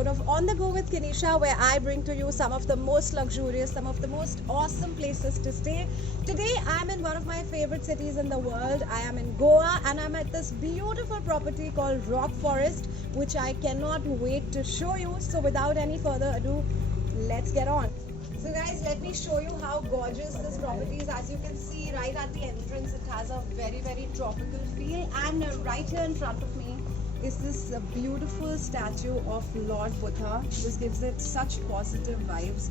episode of On the Go with Kinisha, where I bring to you some of the most luxurious, some of the most awesome places to stay. Today, I'm in one of my favorite cities in the world. I am in Goa and I'm at this beautiful property called Rock Forest, which I cannot wait to show you. So, without any further ado, let's get on. So guys, let me show you how gorgeous this property is. As you can see right at the entrance, it has a very tropical feel, and right here in front of me is this beautiful statue of Lord Buddha. This gives it such positive vibes.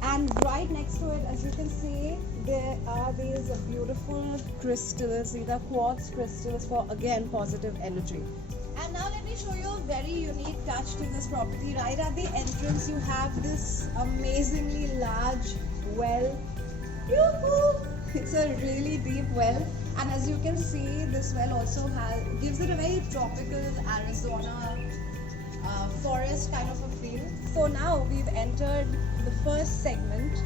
And right next to it, as you can see, there are these beautiful crystals. These are quartz crystals for, again, positive energy. And now let me show you a very unique touch to this property. Right at the entrance, you have this amazingly large well. Yoo-hoo! It's a really deep well, and as you can see, this well also gives it a very tropical Arizona forest kind of a feel. So now we've entered the first segment.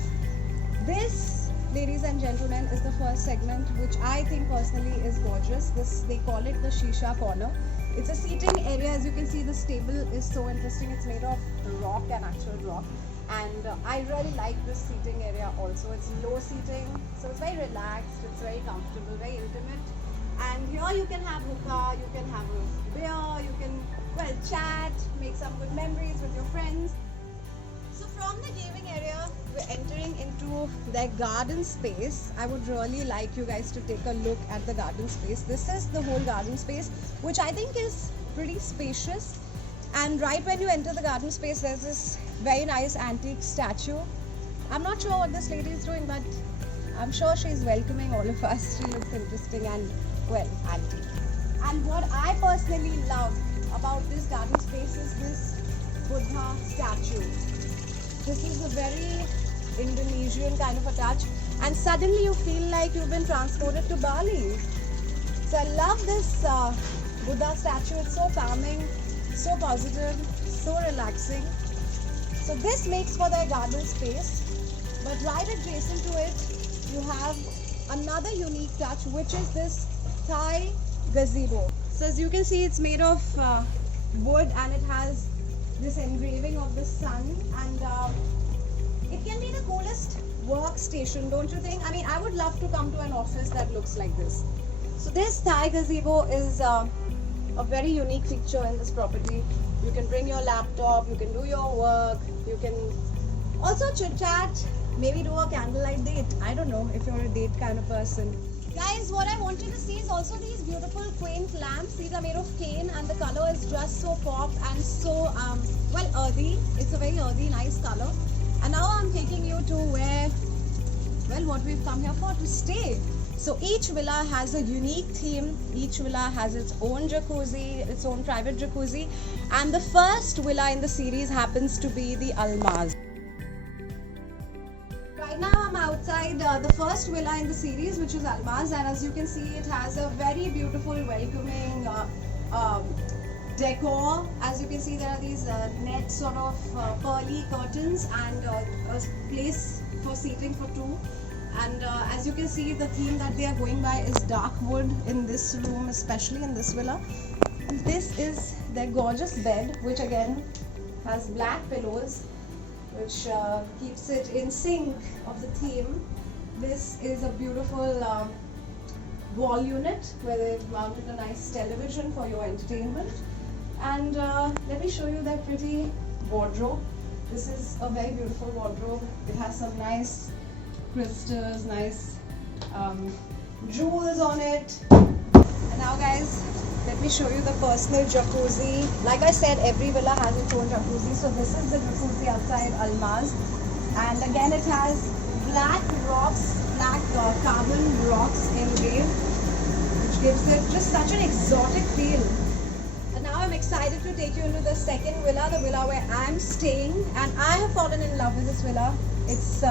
This, ladies and gentlemen, is the first segment, which I think personally is gorgeous. They call it the Shisha Corner. It's a seating area. As you can see, this table is so interesting. It's made of rock and actual rock, and I really like this seating area also. It's low seating, so it's very relaxed, it's very comfortable, very intimate. And here you can have hookah, you can have a beer, you can, well, chat, make some good memories with your friends. So from the gaming area, we're entering into their garden space. I would really like you guys to take a look at the garden space. This is the whole garden space, which I think is pretty spacious. And right when you enter the garden space, there's this very nice antique statue. I'm not sure what this lady is doing, but I'm sure she's welcoming all of us. She looks interesting and, well, antique. And what I personally love about this garden space is this Buddha statue. This is a very Indonesian kind of a touch, and suddenly you feel like you've been transported to Bali. So I love this Buddha statue. It's so calming, so positive, so relaxing. So this makes for their garden space, but right adjacent to it, you have another unique touch, which is this Thai gazebo. So as you can see, it's made of wood, and it has this engraving of the sun, and it can be the coolest workstation, don't you think? I mean, I would love to come to an office that looks like this. So this Thai gazebo is a very unique feature in this property. You can bring your laptop, you can do your work, you can also chit chat, maybe do a candlelight date. I don't know if you're a date kind of person. Guys, what I wanted to see is also these beautiful quaint lamps. These are made of cane, and the color is just so pop and so well, earthy. It's a very earthy, nice color. And now I'm taking you to where, well, what we've come here for, to stay. So each villa has a unique theme. Each villa has its own jacuzzi, its own private jacuzzi. And the first villa in the series happens to be the Almaz. Right now I'm outside the first villa in the series, which is Almaz, and as you can see, it has a very beautiful, welcoming decor. As you can see, there are these net sort of pearly curtains, and a place for seating for two. And as you can see, the theme that they are going by is dark wood in this room, especially in this villa. And this is their gorgeous bed, which again has black pillows, which keeps it in sync of the theme. This is a beautiful wall unit where they've mounted a nice television for your entertainment. And let me show you their pretty wardrobe. This is a very beautiful wardrobe. It has some nice crystals, nice jewels on it. And now guys, let me show you the personal jacuzzi. Like I said, every villa has its own jacuzzi. So this is the jacuzzi outside Almaz. And again, it has black rocks, black carbon rocks engraved, which gives it just such an exotic feel. And now I'm excited to take you into the second villa, the villa where I'm staying. And I have fallen in love with this villa. It's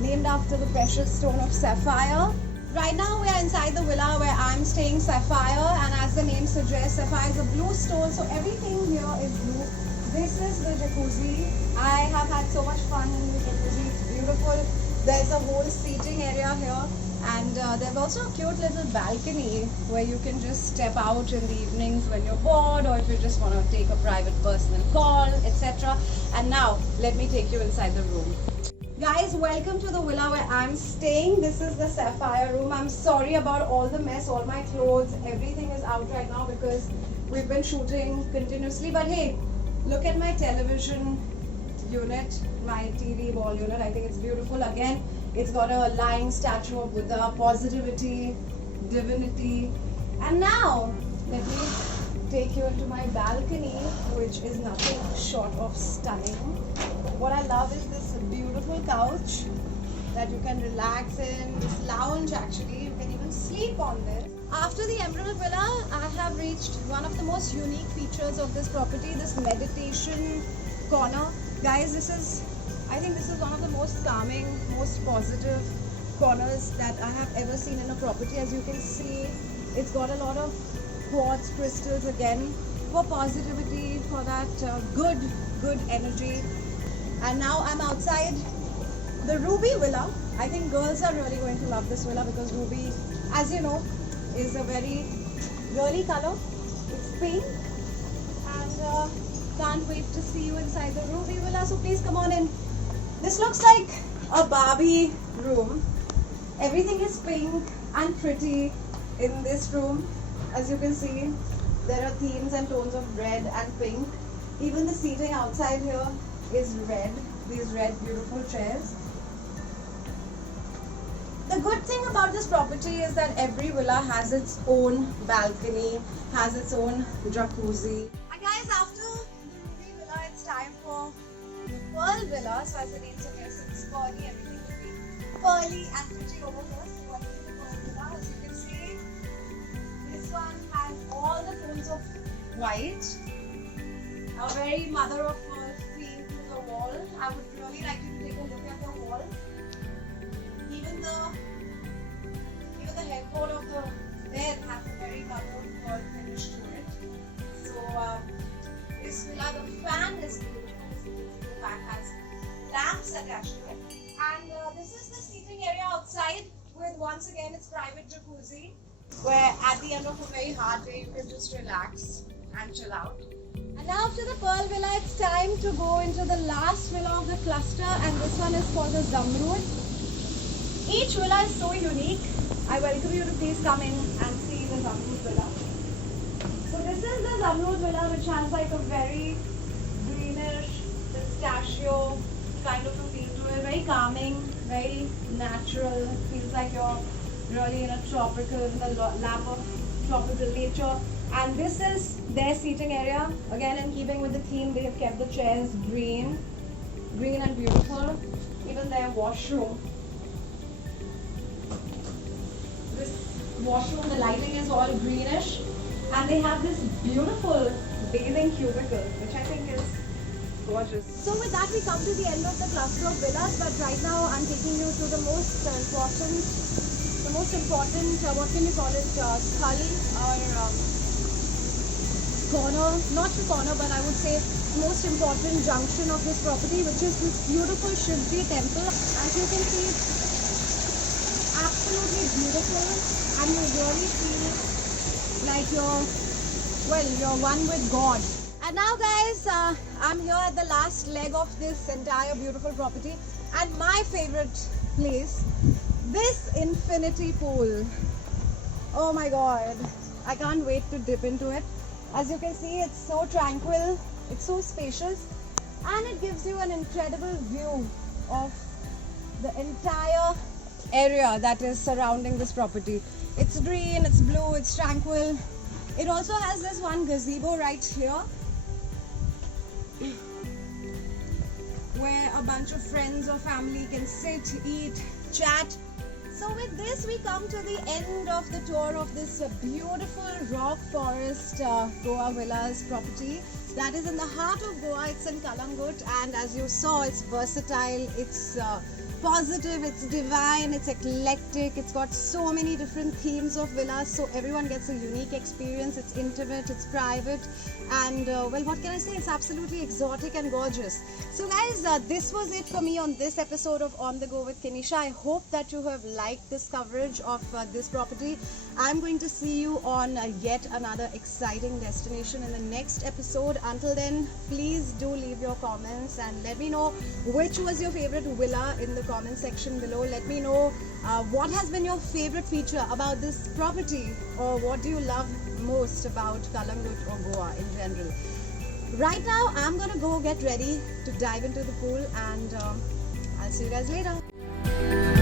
named after the precious stone of sapphire. Right now we are inside the villa where I'm staying, Sapphire, and as the name suggests, sapphire is a blue stone, so everything here is blue. This is the jacuzzi. I have had so much fun in the jacuzzi. It's beautiful. There's a whole seating area here, And there's also a cute little balcony where you can just step out in the evenings when you're bored, or if you just want to take a private personal call, etc. And now let me take you inside the room. Guys, welcome to the villa where I'm staying. This is the Sapphire room. I'm sorry about all the mess, all my clothes, everything is out right now because we've been shooting continuously. But hey, look at my television unit, my TV wall unit. I think it's beautiful. Again, it's got a lying statue of Buddha, positivity, divinity. And now, let me take you into my balcony, which is nothing short of stunning. What I love is this beautiful couch that you can relax in, this lounge actually, you can even sleep on this. After the Emerald Villa, I have reached one of the most unique features of this property, this meditation corner. Guys, I think this is one of the most calming, most positive corners that I have ever seen in a property. As you can see, it's got a lot of quartz crystals again for positivity, for that good energy. And now I'm outside the Ruby Villa. I think girls are really going to love this villa because Ruby, as you know, is a very girly color. It's pink, and can't wait to see you inside the Ruby Villa. So please come on in. This looks like a Barbie room. Everything is pink and pretty in this room. As you can see, there are themes and tones of red and pink. Even the seating outside here is red. These red beautiful chairs. The good thing about this property is that every villa has its own balcony, has its own jacuzzi. And guys, after the Ruby Villa, it's time for the Pearl Villa. So as the name suggests, it's pearly, everything will be pearly and pretty over here. So what is the Pearl Villa? As you can see, this one has all the tones of white. A very mother of pearl theme to the wall. I would really like you to take a look at the wall. Even the headboard of the bed has a very mother of pearl finish to it. So this villa, the fan is beautiful. The back has lamps attached to it. And this is the seating area outside with, once again, its private jacuzzi, where at the end of a very hard day you can just relax and chill out. And now after the Pearl Villa, it's time to go into the last villa of the cluster, and this one is called the Zamrud. Each villa is so unique. I welcome you to please come in and see the Zamrud Villa. So this is the Zamrud Villa, which has like a very greenish, pistachio kind of a feel to it. Very calming, very natural. It feels like you're really in a tropical, in the lap of tropical nature. And this is their seating area. Again, in keeping with the theme, they have kept the chairs green and beautiful. Even their washroom. This washroom, the lighting is all greenish. And they have this beautiful bathing cubicle, which I think is gorgeous. So with that, we come to the end of the cluster of villas. But right now, I'm taking you to the most important, what can you call it, thali, or corner, not the corner, but I would say most important junction of this property, which is this beautiful Shivji temple. As you can see, it's absolutely beautiful, and you really feel like you're one with God. And now guys, I'm here at the last leg of this entire beautiful property, and my favorite place, this infinity pool. Oh my god, I can't wait to dip into it. As you can see, it's so tranquil, it's so spacious, and it gives you an incredible view of the entire area that is surrounding this property. It's green, it's blue, it's tranquil. It also has this one gazebo right here where a bunch of friends or family can sit, eat, chat. So with this, we come to the end of the tour of this beautiful rock forest Goa Villas property that is in the heart of Goa. It's in Kalangut, and as you saw, it's versatile, it's positive, it's divine, it's eclectic, it's got so many different themes of villas, so everyone gets a unique experience. It's intimate, it's private, and well, what can I say, it's absolutely exotic and gorgeous. So guys, this was it for me on this episode of On the Go with Kinisha. I hope that you have liked this coverage of this property. I'm going to see you on yet another exciting destination in the next episode. Until then, please do leave your comments and let me know which was your favorite villa in the comment section below. Let me know what has been your favorite feature about this property, or what do you love most about Kalangut or Goa in general. Right now, I'm gonna go get ready to dive into the pool, and I'll see you guys later.